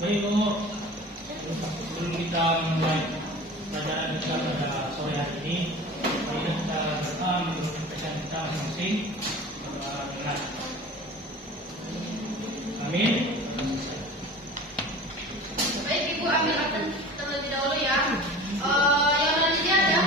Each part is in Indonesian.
Baik Bu, sebelum kita mulai pelajaran kita pada sore hari ini, mari kita berdoa menurut pesan kita masing-masing. Amin. Baik Ibu, ambil absen terlebih dahulu ya. Yang selanjutnya ada.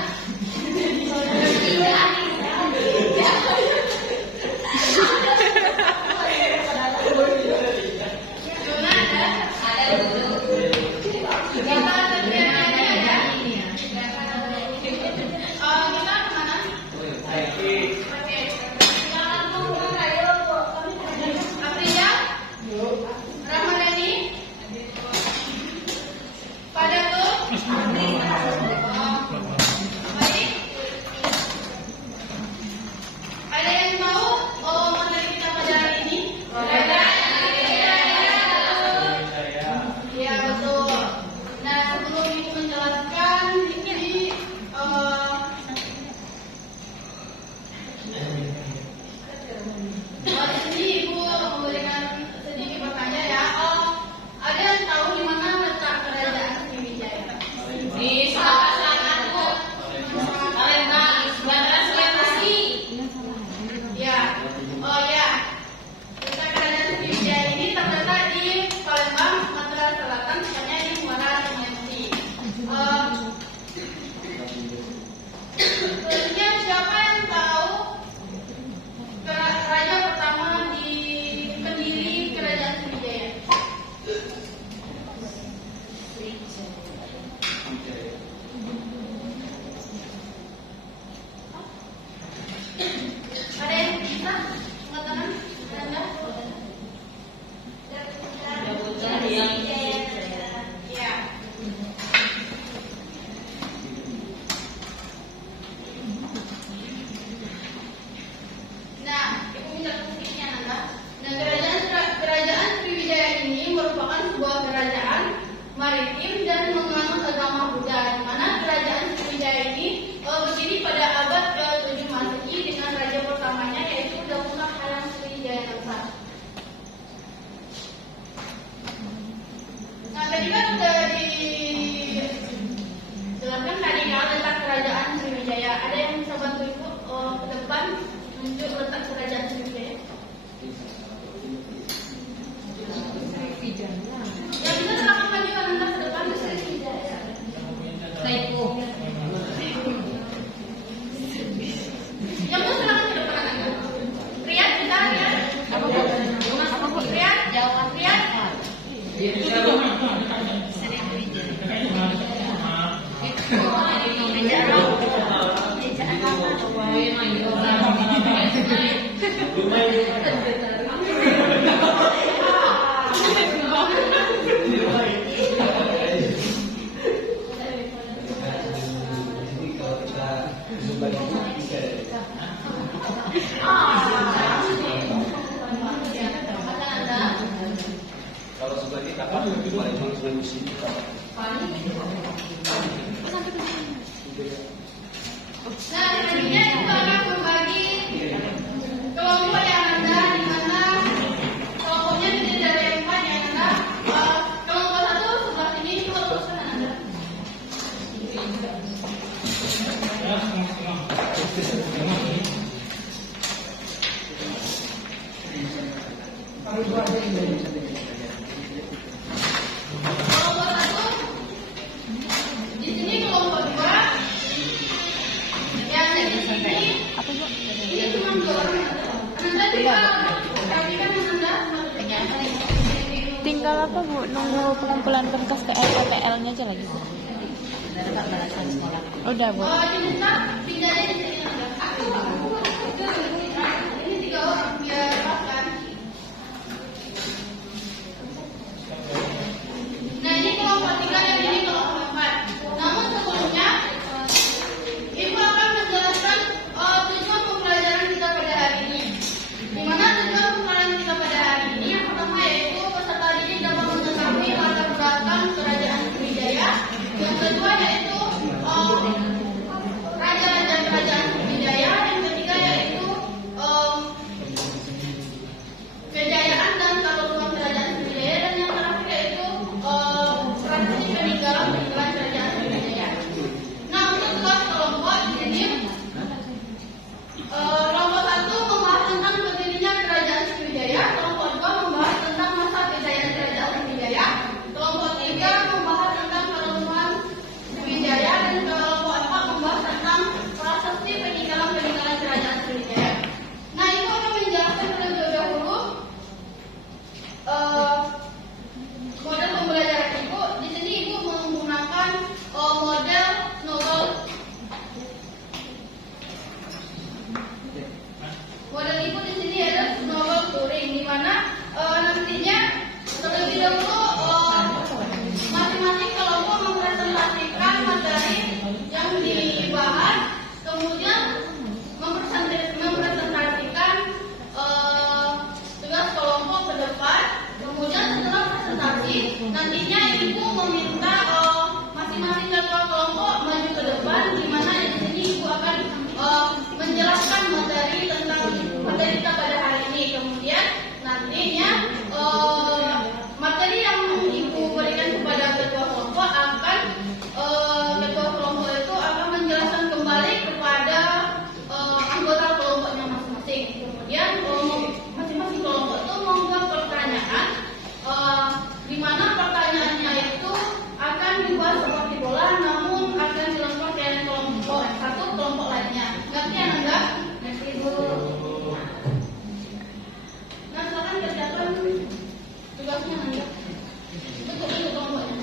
Maritim dan menganut agama Buddha, di mana kerajaan Sriwijaya ini berdiri pada abad ke-7 Masehi dengan raja pertamanya yaitu Damuka Hayam Sriwijayakasa. Nah, tadi kan sudah dijelaskan tadi kan letak kerajaan Sriwijaya. Ada yang bisa bantu Ibu ke depan menunjuk letak kerajaan Sriwijaya? Yang bisa terangkan lagi kan ke depan Sriwijaya. Saipu. Yang bisa terangkan ke depan Anda? Riyad, kita Riyad. Riyad, jawab Riyad. Kalau sebagai kapal lebih paling solusi kita. Nah, selanjutnya kita akan membagi kelompok yang ada di mana kelompoknya terdiri dari 4 yang ada. Kelompok 1 sebelah sini, kelompok sana ada. Kelompok 1 di sini, kelompok 2 yang di sini. Ini cuma 2 orang. Anda juga perhatikan Anda Tinggal apa Bu? Nunggu pengumpulan berkas PL-nya aja lagi. Udah Bu. jenisnya tinggalnya di sini Anda. Ini 3 orang biar makan. Nah, ini kelompok 3 dan ini kelompok 4. Namun sebelumnya Ibu akan menjelaskan tujuan pembelajaran kita pada hari ini. Di mana tujuan pembelajaran kita pada hari ini yang pertama yaitu peserta didik dapat mengetahui latar belakang kerajaan Sriwijaya. Yang kedua yaitu raja-raja kerajaan Sriwijaya. Yang ketiga yaitu di mana pertanyaannya itu akan dibuat seperti bola, namun akan dilempar ke kelompok satu kelompok lainnya. Ngerti ya Nanda? Ngerti Bu. Nah silakan kerjakan tugasnya Nanda. Bentuk kelompoknya.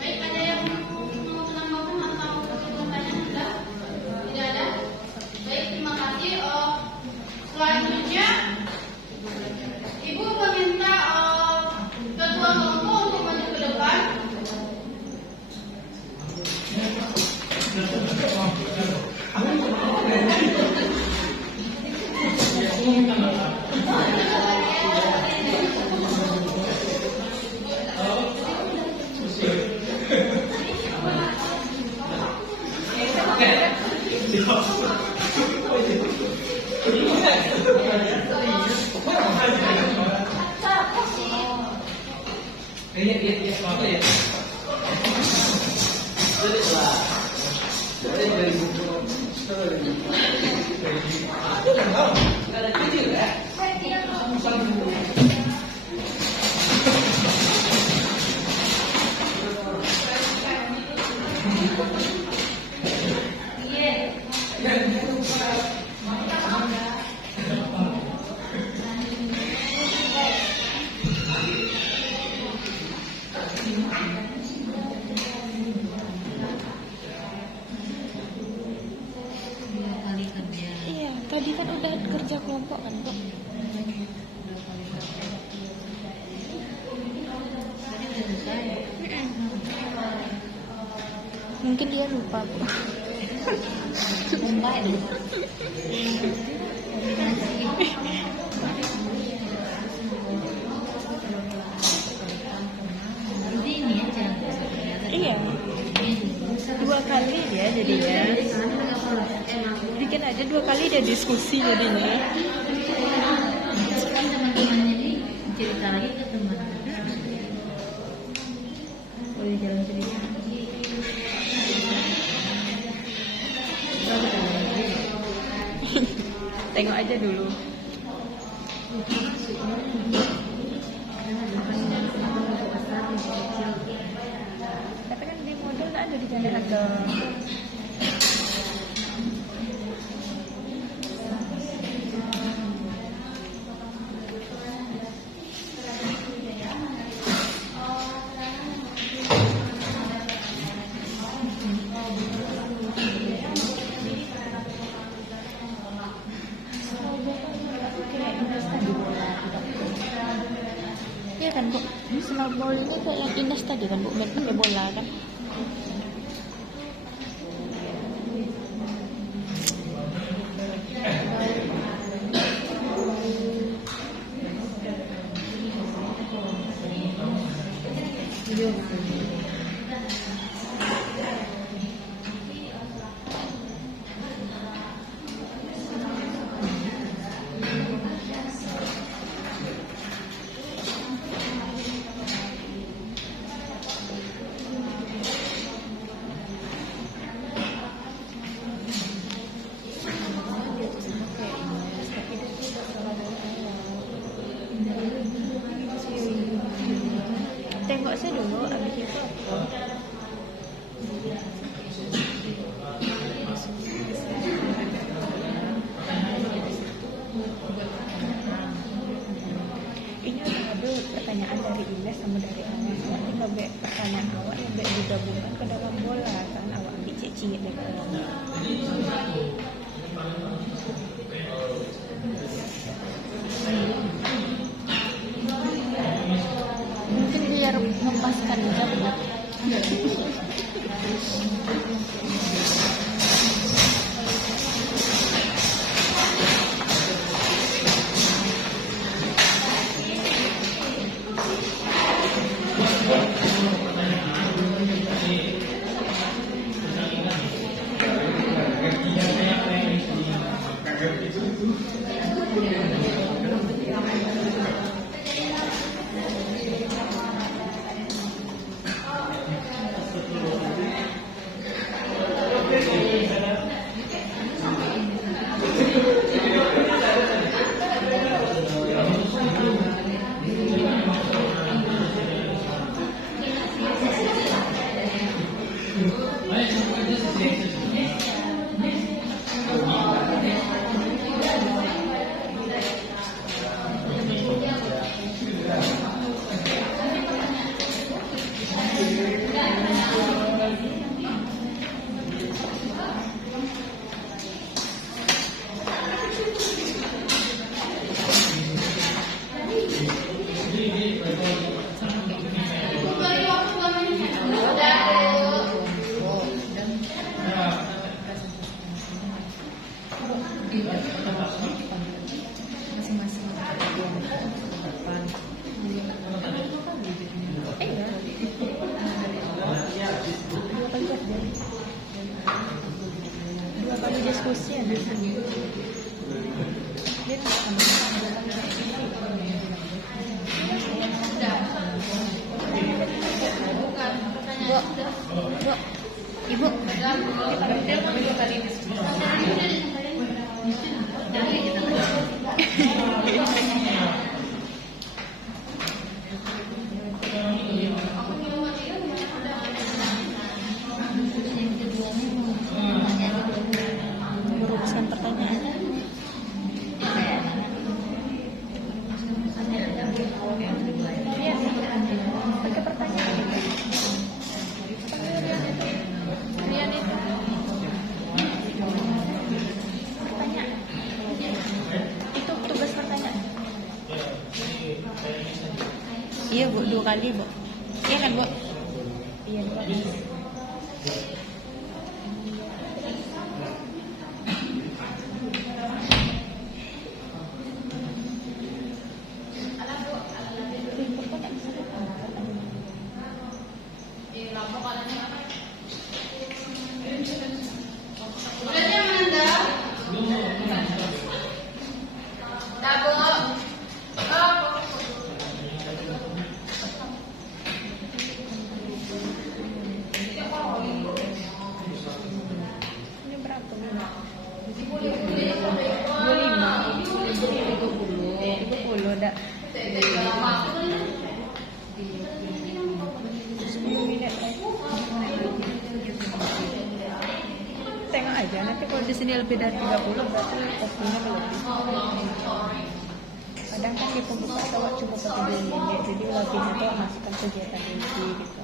Baik, ada yang mau menambahkan atau bertanya? Sudah? Tidak ada? Baik, terima kasih. Selanjutnya, Ibu meminta ketua kelompok untuk maju ke depan. Iya, tadi kan udah kerja kelompok kan, Bu? Mungkin dia lupa, Bu. Iya. 2 kali ya jadinya. Bikin aja 2 kali dia diskusi jadinya. Teman-temannya ini cerita lagi ke teman. Boleh jalan cerita. Tengok aja dulu. Tapi kan di model nggak ada di jalan ada. Iya kan, Bu? Snowball ini kayak yang Ines tadi kan, Bu, main pakai bola kan? Tengok saya dulu, abis itu apa? Ini ada pertanyaan dari Ines sama dari Anas. Nanti lebih pertanyaan awak lebih digabungkan ke dalam bola kan, awak ambil cek-cek dari bola. Mungkin biar mempaskan juga benar. fokusnya di sini. Dia nggak sama Bu, Ibu. Merumuskan pertanyaan. Iya, pakai pertanyaan. Rian itu. Pertanyaan. Itu tugas pertanyaan. Iya Bu, 2 kali Bu. Iya kan Bu? Iya 2 kali. Udah siap Ananda? Ini berapa? 20 dah. 10 menit lagi. Tengok aja nanti kalau di sini lebih dari 30 berarti waktunya lebih. Kadang kan di pembukaan awak cuma pakai 2 menit, jadi lebihnya tuh masukkan kegiatan inti gitu.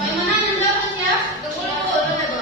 Bagaimana Ananda? Siap? 30 udah Bu.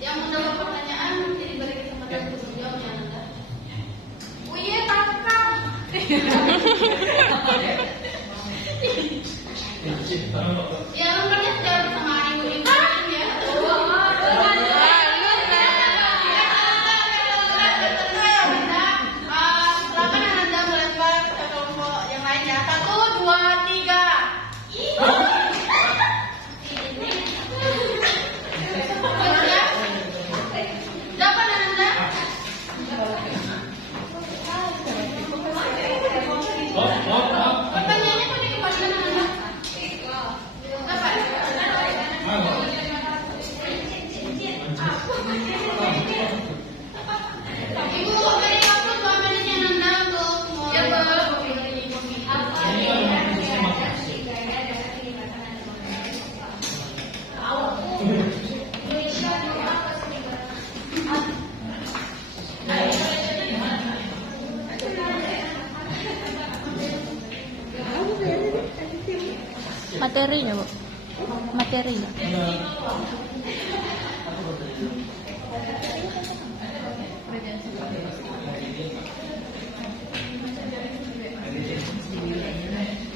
Yang mendapat pertanyaan nanti diberi kesempatan untuk menjawab ya Ananda. Oh iya kakak. Ya nomornya sudah bersama ibu-ibu ya. Silakan Ananda melempar ke kelompok yang lainnya. 1, 2, 3. Dapat Ananda? Pertanyaannya kok dikembalikan Ananda? Dapat? Ibu beri waktu 2 menit ya Ananda untuk semua. Ya Bu. Materinya Bu. Materinya.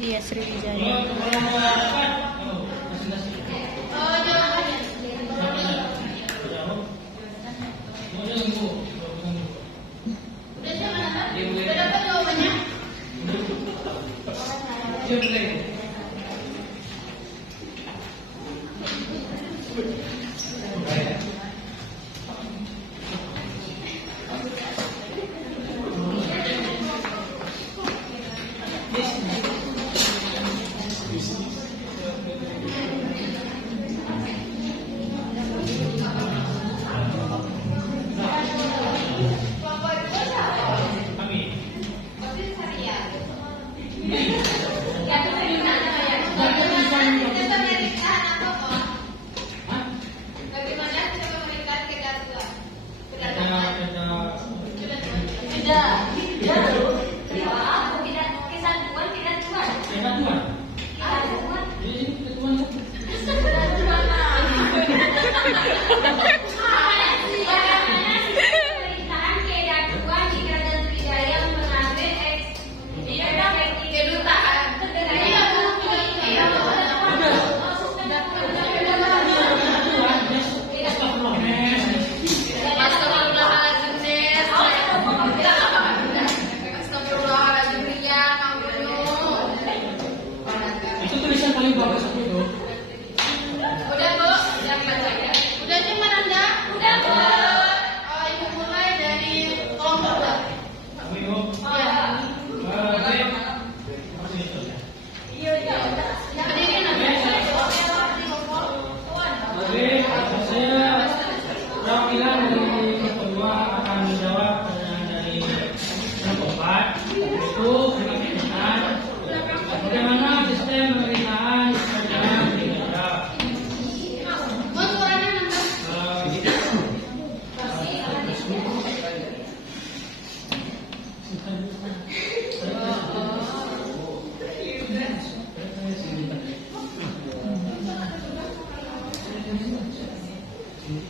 Iya Sriwijaya. Oh, jawabannya. Udah siap Ananda? Udah dapat jawabannya? Kelompok 2 siapa? Kami. Masih Syariah. Bagaimana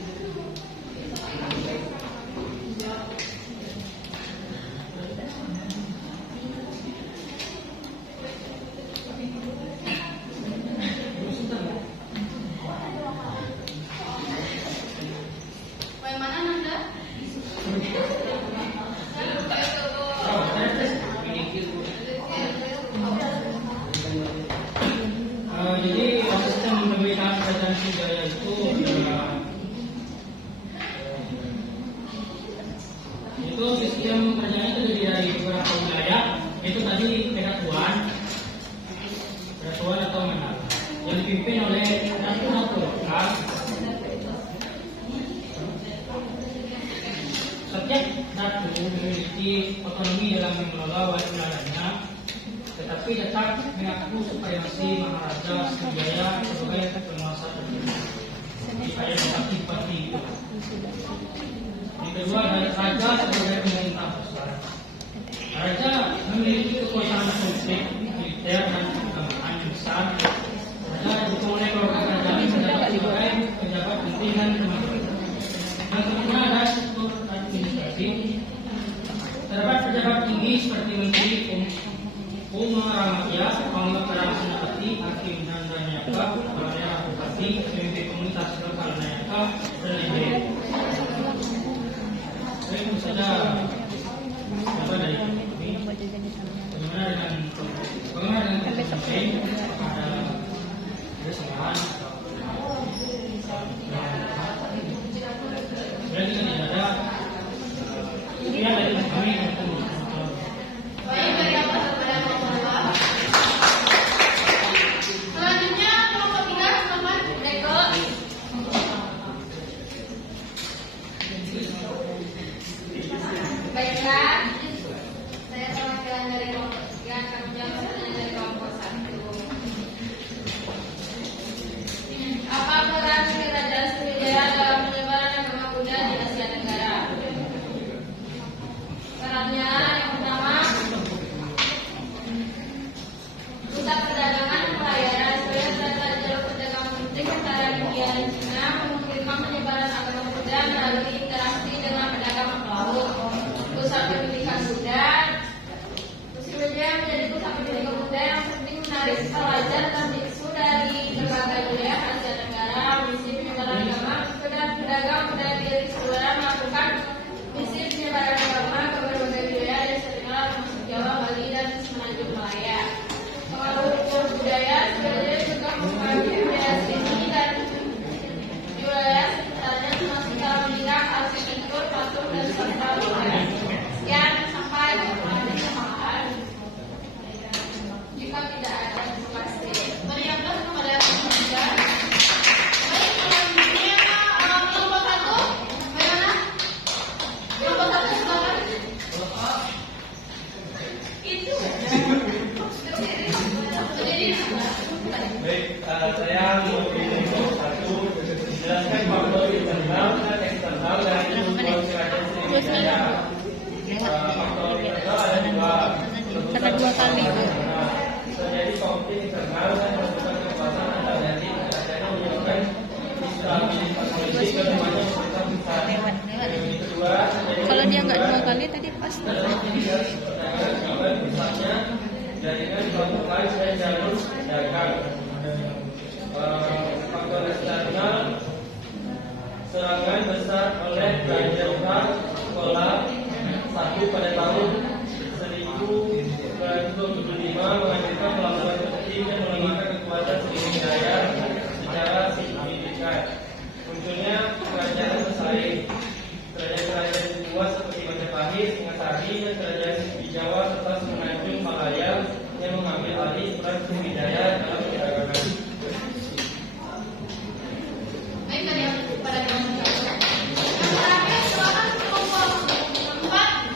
Nanda? Jadi sistem pembinaan kerajaan Sriwijaya itu sistem kerajaan itu terdiri dari beberapa wilayah. Itu tadi kedatuan atau menara yang dipimpin oleh ratu lokal. Setiap datu memiliki otonomi dalam mengelola wilayahnya, tetapi tetap mengaku supremasi Maharaja Sriwijaya sebagai penguasa tertinggi. Supaya seperti itu. Yang kedua adalah raja sebagai pemerintah besar. Raja memiliki kekuasaan politik, militer dan keagamaan yang besar. Raja didukung oleh keluarga kerajaan sebagai pejabat penting dan pemerintahan. Yang kedua adalah struktur administrasi. Terdapat pejabat tinggi seperti menteri, Ramadya, Panglima Perang Senapati, Hakim dan Danyaka, Kepala Daerah Bupati, pemimpin komunitas lokal Danyaka, dan lain-lain. Itu saja apa dari kami. Bagaimana dengan konsen? Ada samaran atau berarti kan tidak ada. Ya dari kami untuk Baik, dari atas kepada kelompok 2. Selanjutnya kelompok 3, silakan Deko. Baiklah, saya perwakilan dari kelompok 3 akan menjawab pertanyaan dari kelompok 1. Apa peran Kerajaan Sriwijaya dalam penyebaran agama Buddha di Asia Tenggara? Perannya yang pertama, pusat perdagangan dan pelayaran sebagai tata jalur perdagangan penting antara India dan Cina, memungkinkan penyebaran agama Buddha melalui interaksi dengan pedagang pelaut. Pusat pendidikan Buddha, Sriwijaya menjadi pusat pendidikan Buddha yang penting menarik pelajar dan biksu dari berbagai wilayah Asia Tenggara. Misi penyebaran agama, pedagang budaya diri Sriwijaya melakukan misi penyebaran agama ke berbagai wilayah di Asia Tenggara termasuk Jawa, Bali, dan Semenanjung Malaya. Pengaruh budaya Sriwijaya juga mempengaruhi budaya sini dan di wilayah sekitarnya termasuk dalam bidang arsitektur, patung, dan sastra budaya. Sekian sampai pertanyaan tambahan. Jika tidak ada, terima kasih. Beri aplaus kepada kelompok 3. Baik, selanjutnya kelompok 1. Bagaimana? Kelompok 1 silakan. Itu. Berdiri. Baik, saya mewakili kelompok 1 menjelaskan faktor internal dan eksternal dari hubungan kerajaan Sriwijaya. Faktor internal ada 2. Karena 2 kali. Terjadi konflik internal dan persoalan kekuasaan antara dari kerajaan yang menyebabkan instabilitas politik dan semuanya pemerintah besar. Yang kedua, Kalau dia nggak 2 kali tadi pas. perdagangan misalnya jaringan pelabuhan dan jalur dagang. Faktor eksternal, serangan besar oleh Raja Pola I pada tahun 1975 menghadirkan pelabuhan penting dan melemahkan kekuatan Sriwijaya secara signifikan. Munculnya kerajaan bersaing, kerajaan-kerajaan kuat seperti Majapahit, Singasari, dan kerajaan di Jawa serta Semenanjung Malaya yang mengambil alih peran Sriwijaya dalam perdagangan. Baik, dari yang pada kelompok 1. Yang terakhir silakan kelompok 4.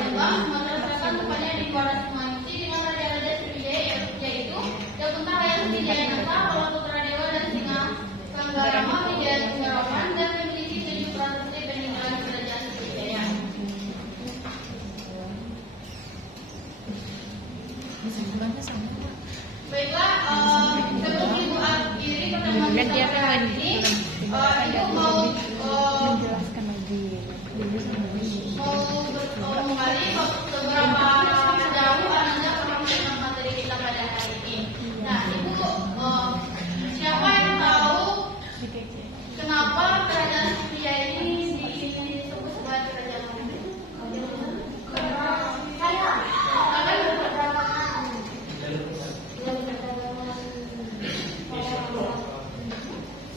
Palembang, Sumatera Selatan, tepatnya di Muara Semanggi dengan raja-raja Sriwijaya yaitu Jakunta Hayam Wijaya Nasa, Balaputra Dewa dan Singa Sanggarama Wijaya Tunggarawan dan memiliki 7 prasasti peninggalan kerajaan Sriwijaya. Baiklah, sebelum Ibu akhiri pertemuan kita pada hari ini, Ibu mau menjelaskan lagi kembali beberapa jauh Anda pernah mengenal materi kita pada hari ini. Nah, Ibu, siapa yang tahu kenapa kerajaan Sriwijaya ini disebut sebagai kerajaan Melayu?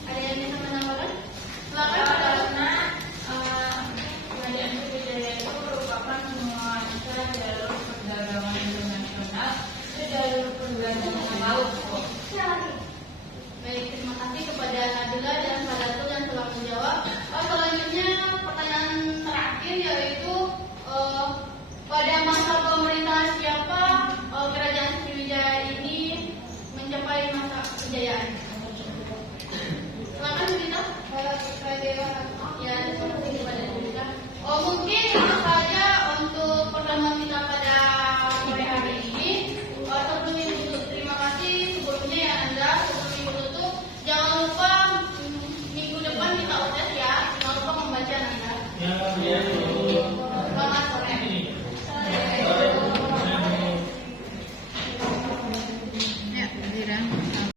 Ada yang bisa menambahkan? Silakan. Kerajaan Sriwijaya itu merupakan menguasai jalur perdagangan internasional dan jalur perdagangan laut. Baik, terima kasih kepada Nabila dan Pak Datul yang telah menjawab. Selanjutnya pertanyaan terakhir yaitu pada masa pemerintahan siapa kerajaan Sriwijaya ini mencapai masa kejayaan? Silakan kita. Ya, terima kasih kepada kita. Mungkin itu saja untuk pertemuan kita pada sore hari ini. Sebelum Ibu tutup, terima kasih sebelumnya ya Anda. Sebelum Ibu tutup, jangan lupa minggu depan kita udah ya. Jangan lupa membaca Anda. Ya,